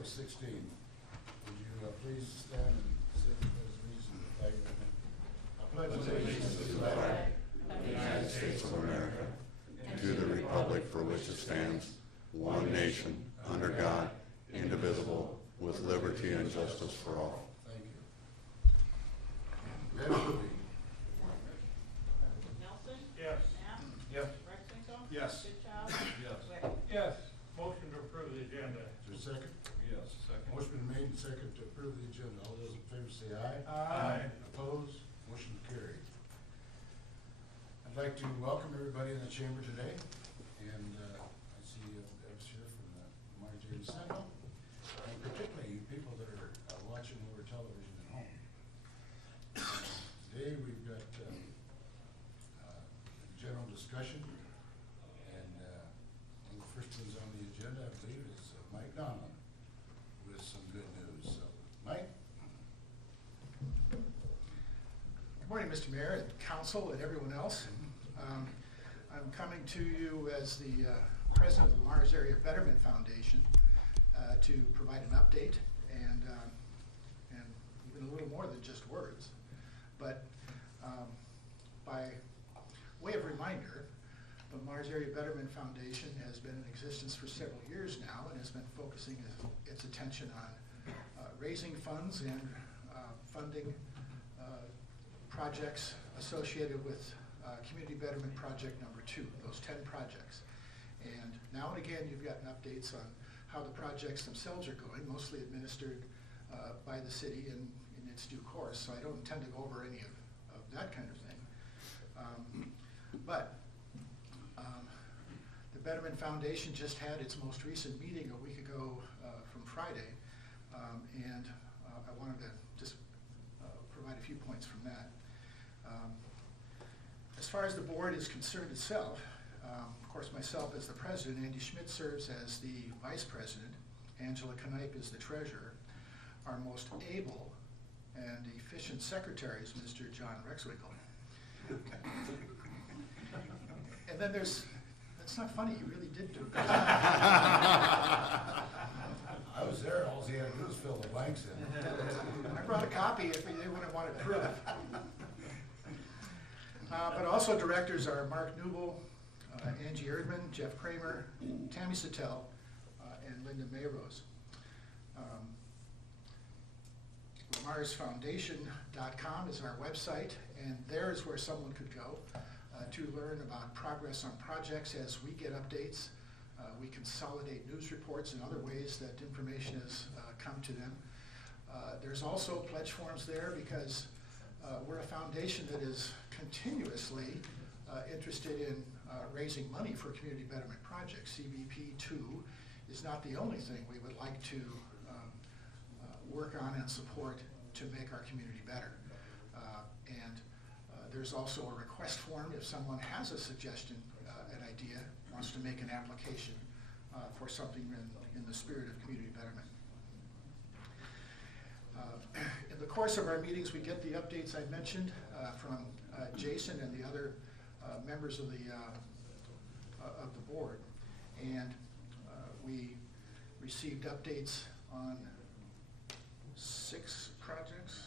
April 16th. Would you please stand and say the pledge of allegiance to the flag of the nation? I pledge allegiance to the flag of the United States of America and to the republic for which it stands, one nation, under God, indivisible, with liberty and justice for all. Thank you. Nelson? Yes. Knapp? Yes. Rexinger? Yes. Goodchild? Yes. Wick? Yes. Motion to approve the agenda. Is there a second? Yes, second. Motion been made and second to approve the agenda. All those in favor say aye. Aye. Opposed? Motion carried. I'd like to welcome everybody in the chamber today, and I see Ev's here from the Marjorie Sentinel, and particularly you people that are watching over television at home. Today we've got general discussion, and one of the first things on the agenda, I believe, is Mike Donlin with some good news. So, Mike? Good morning, Mr. Mayor and Council and everyone else. I'm coming to you as the president of the Mars Area Betterment Foundation to provide an update and even a little more than just words. But by way of reminder, the Mars Area Betterment Foundation has been in existence for several years now and has been focusing its attention on raising funds and funding projects associated with Community Betterment Project number 2, those 10 projects. And now and again, you've gotten updates on how the projects themselves are going, mostly administered by the city in its due course, so I don't intend to go over any of that kind of thing. But the Betterment Foundation just had its most recent meeting a week ago from Friday, and I wanted to just provide a few points from that. As far as the board is concerned itself, of course myself as the president, Andy Schmidt serves as the vice president, Angela Knipe is the treasurer. Our most able and efficient secretary is Mr. John Rexwinkle. And then that's not funny, he really did do it. I was there, all he had to do was fill the blanks in. I brought a copy if they wouldn't want it proof. But also directors are Mark Newell, Angie Erdman, Jeff Kramer, Tammy Sattel, and Linda Mayrose. MarsFoundation.com is our website, and there is where someone could go to learn about progress on projects as we get updates. We consolidate news reports and other ways that information has come to them. There's also pledge forms there because we're a foundation that is continuously interested in raising money for community betterment projects. CBP2 is not the only thing we would like to work on and support to make our community better. There's also a request form if someone has a suggestion, an idea, wants to make an application for something in the spirit of community betterment. In the course of our meetings, we get the updates I mentioned from Jason and the other members of the board, and we received updates on 6 projects.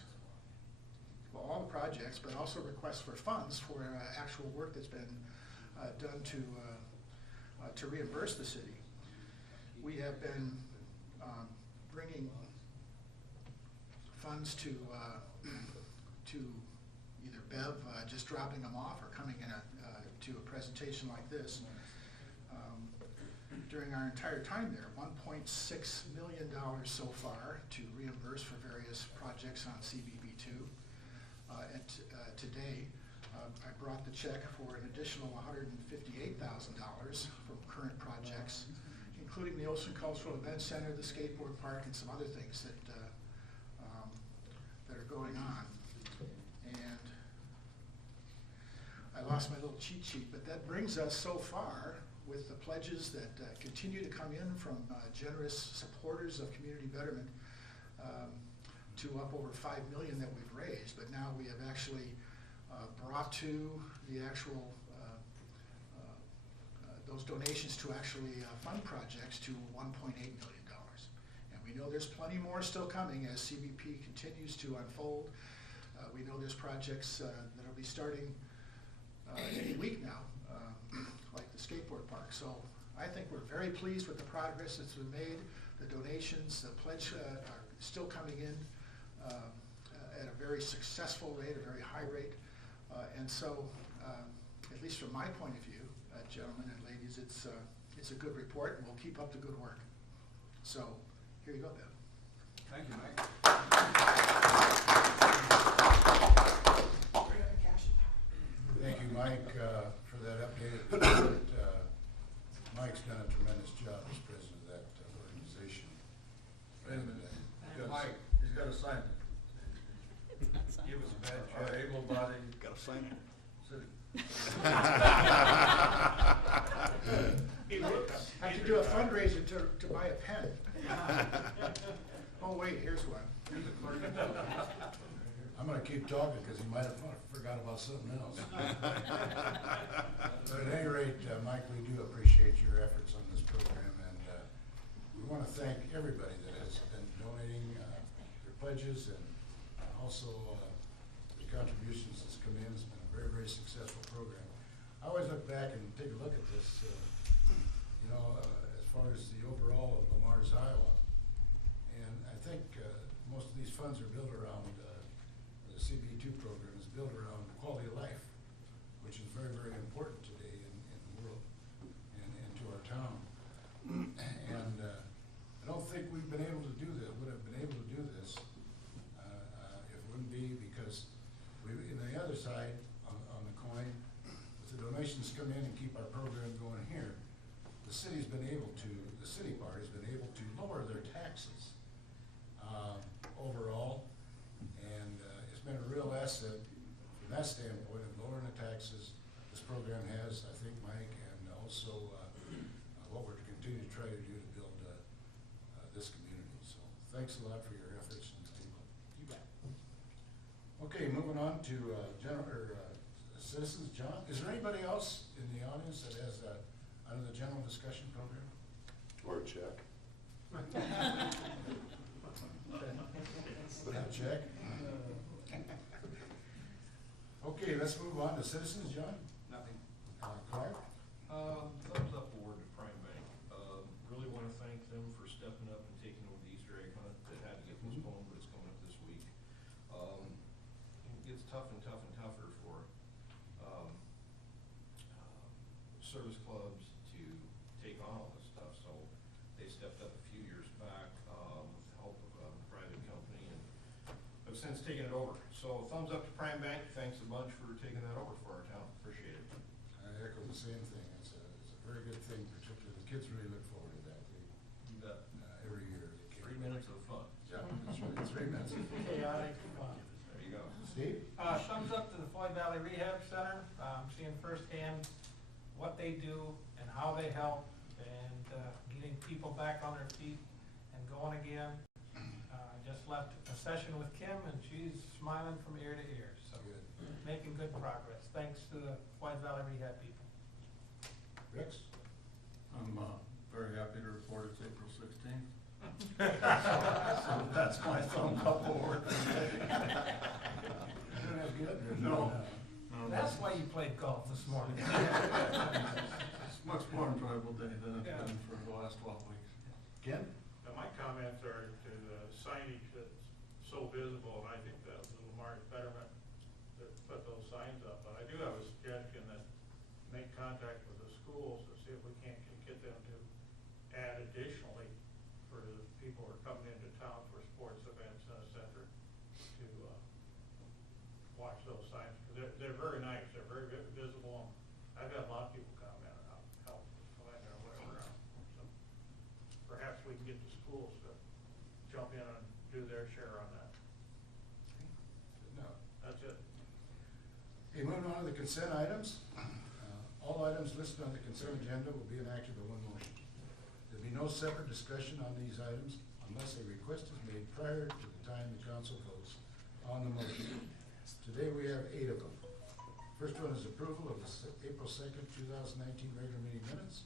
Well, all the projects, but also requests for funds for actual work that's been done to reimburse the city. We have been bringing funds to either Bev, just dropping them off, or coming in to a presentation like this. During our entire time there, $1.6 million so far to reimburse for various projects on CBB2. And today, I brought the check for an additional $158,000 from current projects, including the Olson Cultural Event Center, the skateboard park, and some other things that are going on. And I lost my little cheat sheet, but that brings us so far with the pledges that continue to come in from generous supporters of community betterment to up over $5 million that we've raised. But now we have actually brought to the actual those donations to actually fund projects to $1.8 million. And we know know there's plenty more still coming as CBP continues to unfold. We know there's projects that will be starting any week now, like the skateboard park. So I think we're very pleased with the progress that's been made. The donations, the pledge are still coming in at a very successful rate, a very high rate. And so, at least from my point of view, gentlemen and ladies, it's a good report, and we'll keep up the good work. So, here you go, Ben. Thank you, Mike. Thank you, Mike, for that updated report. Mike's done a tremendous job as president of that organization. Wait a minute. Yes. Mike, he's got to sign it. Give us a bad Our check. able-bodied Got to sign it. city. Have to do a fundraiser to buy a pen. Oh, wait, here's one. Here's the clerk. I'm gonna keep talking because he might have forgot about something else. But at any rate, Mike, we do appreciate your efforts on this program, and we want to thank everybody that has been donating their pledges and also the contributions that's come in. It's been a very, very successful program. I always look back and take a look at this, as far as the overall of Lamar's, Iowa. And I think most of these funds are built around, the CB2 program is built around quality of life, which is very, very important today in the world and to our town. And I don't think we've been able to do this, would have been able to do this if it wouldn't be because in the other side on the coin, with the donations come in and keep our program going here, the city's been able to, the city part has been able to lower their taxes overall, and it's been a real asset from that standpoint of lowering the taxes this program has, I think, Mike, and also what we're to continue to try to do to build this community. So thanks a lot for your efforts. You bet. Okay, moving on to citizens. John, is there anybody else in the audience that has under the general discussion program? Or a check. That check? Okay, let's move on to citizens. John? Nothing. Clark? Thumbs up award to Prime Bank. Really want to thank them for stepping up and taking over the Easter egg hunt that had to get postponed, but it's coming up this week. It gets tough and tougher for service clubs to take on all this stuff, so they stepped up a few years back with the help of a private company and have since taken it over. So thumbs up to Prime Bank. Thanks a bunch for taking that over for our town. Appreciate it. I echo the same thing. It's a very good thing, particularly the kids really look forward to that. You bet. Every year. They 3 minutes of fun. Yeah, that's right. 3 minutes. Chaotic fun. There you go. Steve? Thumbs up to the Floyd Valley Rehab Center. Seeing firsthand what they do and how they help and getting people back on their feet and going again. Just left a session with Kim and she's smiling from ear to ear. So Good. making good progress. Thanks to the Floyd Valley Rehab people. Rex? I'm very happy to report it's April 16th. So that's my thumb up award. Isn't that good? No. That's why you played golf this morning. It's a much more enjoyable day than it's been for the last 12 weeks. Ken? Now, my comments are to the signage that's so visible, and I think that was the Lamar's betterment that put those signs up. But I do have a suggestion that make contact with the schools to see if we can't get them to add additionally for the people who are coming into town for sports events in a center to watch those signs. Because they're very nice, they're very visible. I've had a lot of people comment on how flag or whatever. So perhaps we can get the schools to jump in and do their share on that. No. That's it. Okay, moving on to the consent items. All items listed on the consent agenda will be enacted by one motion. There'll be no separate discussion on these items unless a request is made prior to the time the council votes on the motion. Today we have 8 of them. First one is approval of the April 2nd, 2019 regular meeting minutes.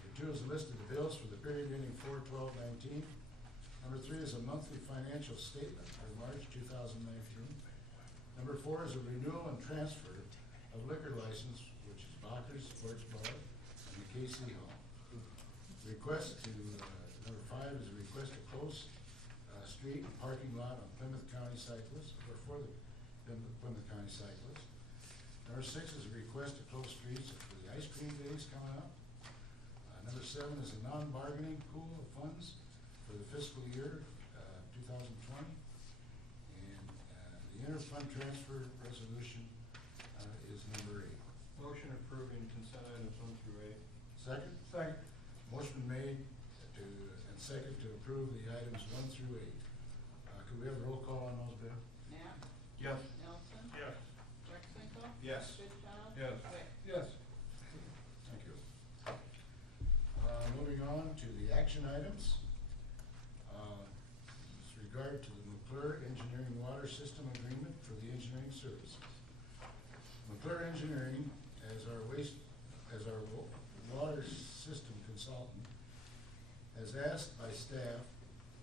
Number 2 is a list of the bills for the period ending 4/12/19. Number 3 is a monthly financial statement for March 2019. Number 4 is a renewal and transfer of liquor license, which is Bacchus Sports Bar and the KC Hall. Request to, number 5 is a request to close street and parking lot on Plymouth County cyclists, or for the Plymouth County cyclists. Number 6 is a request to close streets for the ice cream days coming up. Number 7 is a non-bargaining pool of funds for the fiscal year 2020. And the inter-fund transfer resolution is number 8. Motion approving consent items 1 through 8. Second? Second. Motion made to, and second to approve the items 1 through 8. Could we have a roll call on those, Bill? Knapp, Yes. Nelson, Yes. Rexico. Yes. Goodchild. Yes. Wade. Yes. Thank you. Moving on to the action items. With regard to the McClure Engineering Water System Agreement for the engineering services. McClure Engineering, as our water system consultant, has asked by staff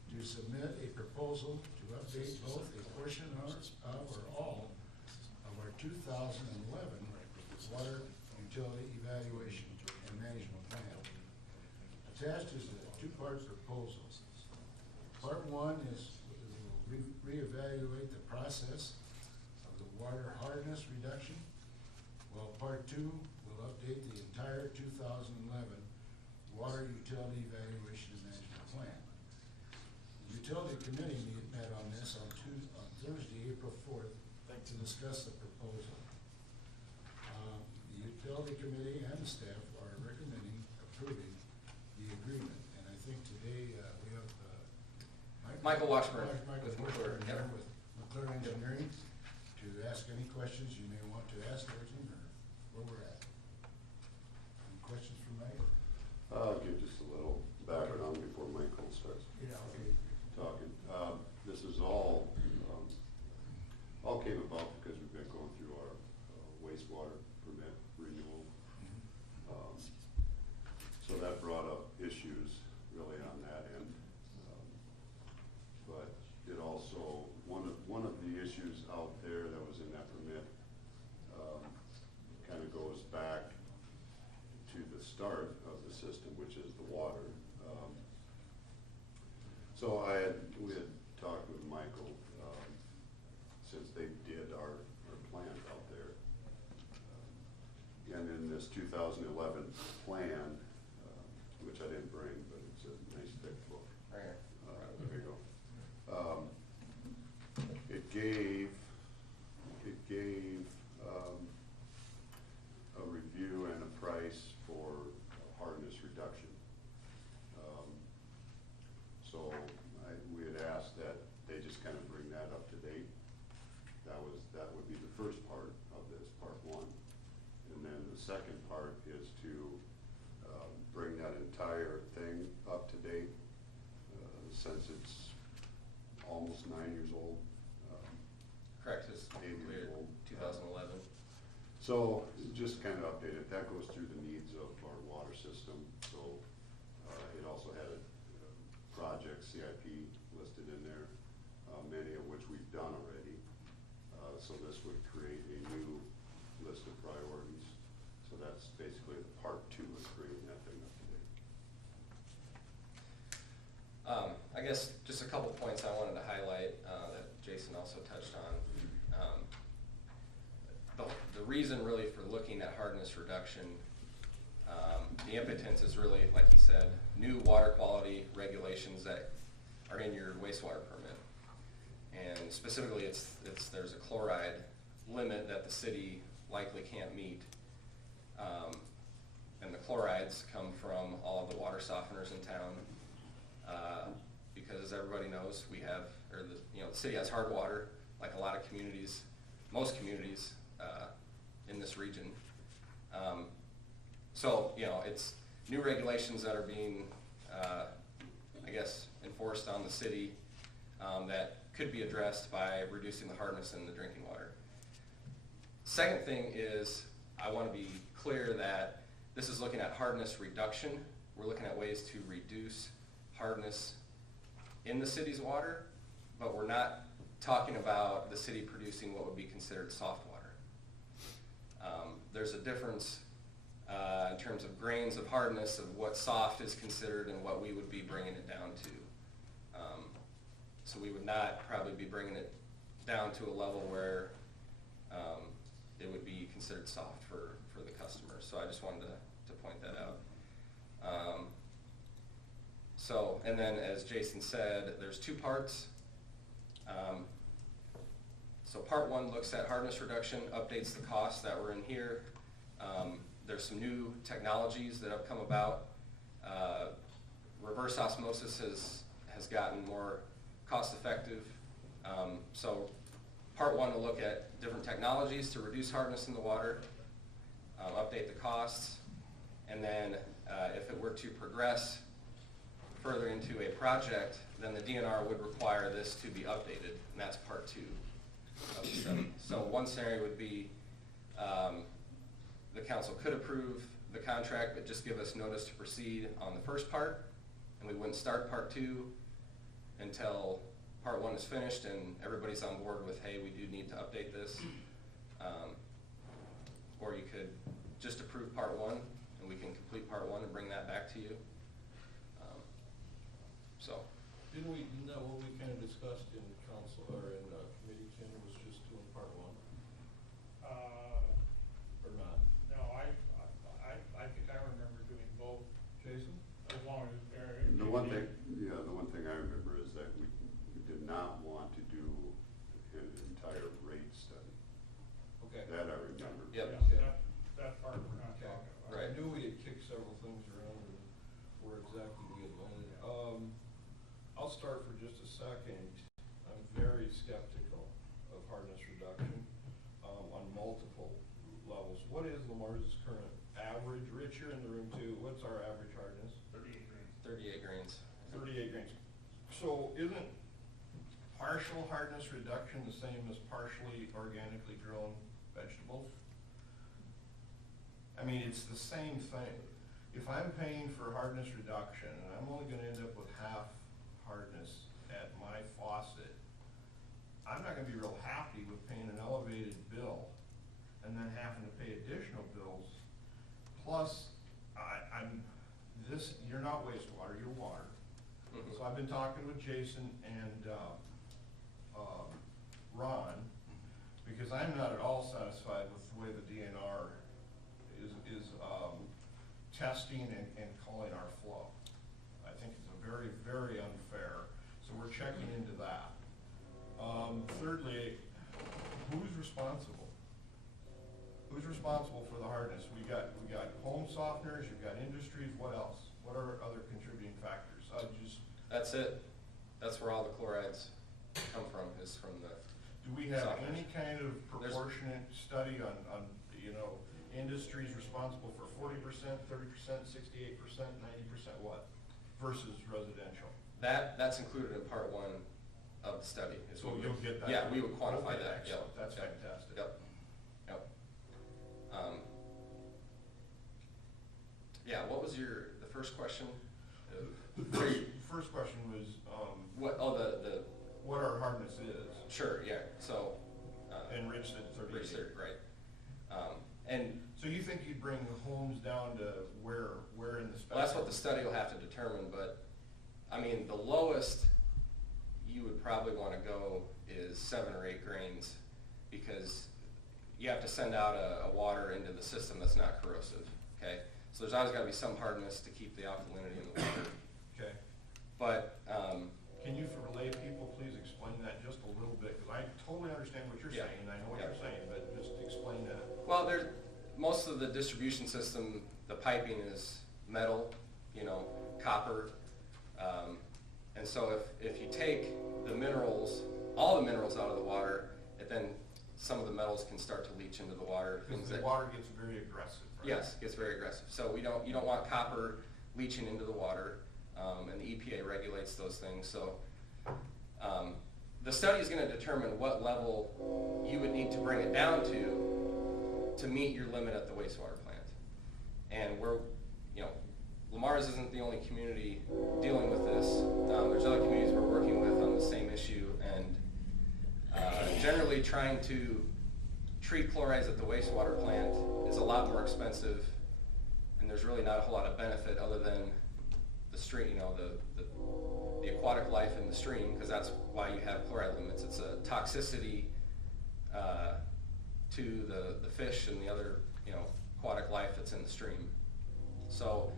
to submit a proposal to update both a portion of or all of our 2011 water utility evaluation and management plan. Attached is a two-part proposal. Part 1 is we'll reevaluate the process of the water hardness reduction, while Part 2 will update the entire 2011 water utility evaluation and management plan. The utility committee met on this on Thursday, April 4th, to discuss the proposal. The utility committee and the staff are recommending approving the agreement, and I think today we have Michael Washburn Michael with Washburn McClure. here Yep. with McClure Engineering to ask any questions you may want to ask Orton, or where we're at. Any questions from Mike? I'll give just a little background before Michael starts Yeah, okay. talking. This is all came about because we've been going through our wastewater permit renewal. So that brought up issues really on that end. But it also, one of the issues out there that was in that permit kind of goes back to the start of the system, which is the water. So we had talked with Michael, since they did our plant out there. And in this 2011 plan, which I didn't bring, but it's a nice thick book. Right here. There you go. It gave a review and a price for hardness reduction. So we had asked that they just kind of bring that up to date. That would be the first part of this, part 1. And then the second part is to bring that entire thing up to date, since it's almost 9 years old. Correct, it's 8 years clear, old. 2011. So just kind of update it. That goes through the needs of our water system. So it also had a project CIP listed in there, many of which we've done already. So this would create a new list of priorities. So that's basically the part 2 of bringing that thing up to date. I guess just a couple points I wanted to highlight that Jason also touched on. The reason really for looking at hardness reduction, the impotence is really, like he said, new water quality regulations that are in your wastewater permit. And specifically, there's a chloride limit that the city likely can't meet. And the chlorides come from all of the water softeners in town. Because as everybody knows, the city has hard water, like a lot of communities, most communities in this region. So, it's new regulations that are being, I guess, enforced on the city that could be addressed by reducing the hardness in the drinking water. Second thing is, I want to be clear that this is looking at hardness reduction. We're looking at ways to reduce hardness in the city's water, but we're not talking about the city producing what would be considered soft water. There's a difference in terms of grains of hardness of what soft is considered and what we would be bringing it down to. So we would not probably be bringing it down to a level where it would be considered soft for the customer. So I just wanted to point that out. So, and then as Jason said, there's two parts. So part one looks at hardness reduction, updates the costs that were in here. There's some new technologies that have come about. Reverse osmosis has gotten more cost effective. So part one will look at different technologies to reduce hardness in the water, update the costs, and then if it were to progress further into a project, then the DNR would require this to be updated, and that's part two of the study. So one scenario would be the council could approve the contract, but just give us notice to proceed on the first part, and we wouldn't start part two until part one is finished and everybody's on board with, hey, we do need to update this. Or you could just approve part one, and we can complete part one and bring that back to you. Isn't that what we kind of discussed in council, or in committee, Ken, was just doing part one? Or not? No, I think I remember doing both, Jason? as long as. The one thing I remember is that we did not want to do an entire rate study. Okay. That I remember. Yep. Okay. That part we're not Okay. talking about. Right. I knew we had kicked several things around and where exactly we had landed. I'll start for just a second. I'm very skeptical of hardness reduction on multiple levels. What is Lamar's current average? Rich, you're in the room too. What's our average hardness? 38 grains. 38 grains. So isn't partial hardness reduction the same as partially organically grown vegetables? I mean, it's the same thing. If I'm paying for hardness reduction and I'm only gonna end up with half hardness at my faucet, I'm not gonna be real happy with paying an elevated bill and then having to pay additional bills. Plus, you're not wastewater, you're water. So I've been talking with Jason and Ron, because I'm not at all satisfied with the way the DNR is testing and calling our flow. I think it's a very, very unfair. So we're checking into that. Thirdly, who's responsible? Who's responsible for the hardness? We got home softeners, you've got industries, what else? What are other contributing factors? That's it. That's where all the chlorides come from, is from the. Do we have softeners. any kind of proportionate study on industries responsible for 40%, 30%, 68%, 90% what? Versus residential? That's included in part one of the study. Is So what you'll get that? Yeah, we would quantify Okay, that. excellent. Yep. That's Yep. fantastic. Yep. Yep. Yeah, what was the first question? The first question was, What, the, what our hardness is. sure, yeah, so. And Rich said 38. Rich said, right. And So you think you'd bring homes down to where in the spectrum? well, that's what the study will have to determine, but, I mean, the lowest you would probably wanna go is 7 or 8 grains, because you have to send out a water into the system that's not corrosive, okay? So there's always gotta be some hardness to keep the alkalinity in the water. Okay. But, Can you, for lay people, please explain that just a little bit? Because I totally understand what you're Yeah. saying, I know what Yeah. you're saying, but just explain that. well, most of the distribution system, the piping is metal, copper. And so if you take the minerals, all the minerals out of the water, then some of the metals can start to leach into the water. Because the water gets very aggressive, right? Yes, it gets very aggressive. So you don't want copper leaching into the water, and the EPA regulates those things. So the study is going to determine what level you would need to bring it down to meet your limit at the wastewater plant. And Lamar's isn't the only community dealing with this. There's other communities we're working trying to treat chlorides at the wastewater plant is a lot more expensive, and there's really not a whole lot of benefit other than the stream, you know, the aquatic life in the stream, because that's why you have chloride limits. It's a toxicity to the fish and the other, you know, aquatic life that's in the stream. So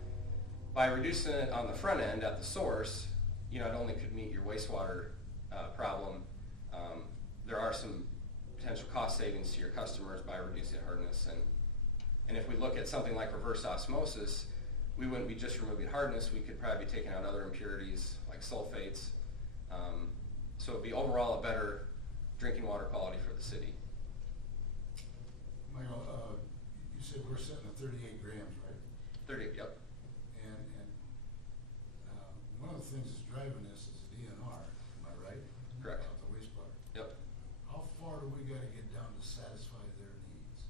by reducing it on the front end at the source, you not only could meet your wastewater problem, there are some potential cost savings to your customers by reducing hardness. And if we look at something like reverse osmosis, we wouldn't be just removing hardness, we could probably be taking out other impurities like sulfates. So it'd be overall a better drinking water quality for the city. Michael, you said we're setting at 38 grams, right? 30, yep. And one of the things that's driving this is DNR, am I right? Correct. About the wastewater. Yep. How far do we gotta get down to satisfy their needs?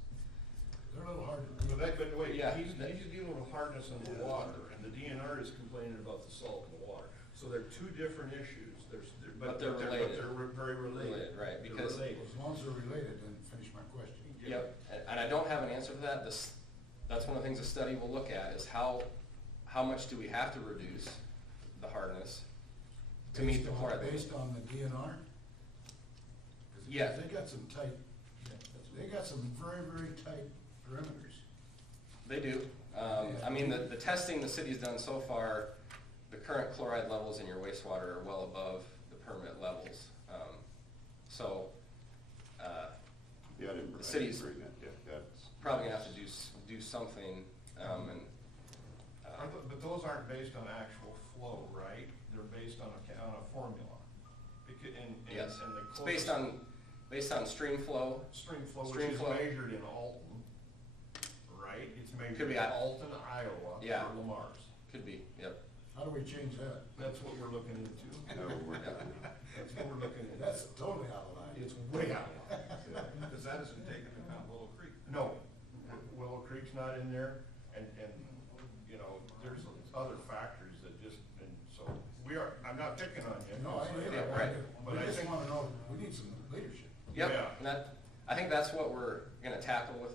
They're a little hard to do. But wait, Yeah. he's dealing with hardness in the water, and the DNR is complaining about the salt in the water. So they're two different issues. But they're related. But they're very related. Right, They're because- related. As long as they're related, then finish my question. Yep, and I don't have an answer for that. That's one of the things the study will look at is how much do we have to reduce the hardness to meet the chloride limit. Based on the DNR? 'Cause Yeah. They got some tight, they got some very, very tight perimeters. They do. I mean, the testing the city's done so far, the current chloride levels in your wastewater are well above the permit levels. So, Yeah, I didn't The city's bring that yet, that's. probably gonna have to do something, and. But those aren't based on actual flow, right? They're based on a formula. Yes, And the it's based on stream flow. stream flow, which stream is flow. measured in Alton, right? It's Could measured be in at- Alton, Iowa, Yeah. for Lamar's. Could be, yep. How do we change that? That's what we're looking into. No, we're not. That's what we're looking into. That's totally out of line. It's way out. Because that isn't taken into account Willow Creek. No, Willow Creek's not in there, and, you know, there's other factors that just, and so, I'm not picking on you. No, I hear Yeah, that. right. But We I just think- wanna know, we need some leadership. Yep, Yeah. and I think that's what we're gonna tackle with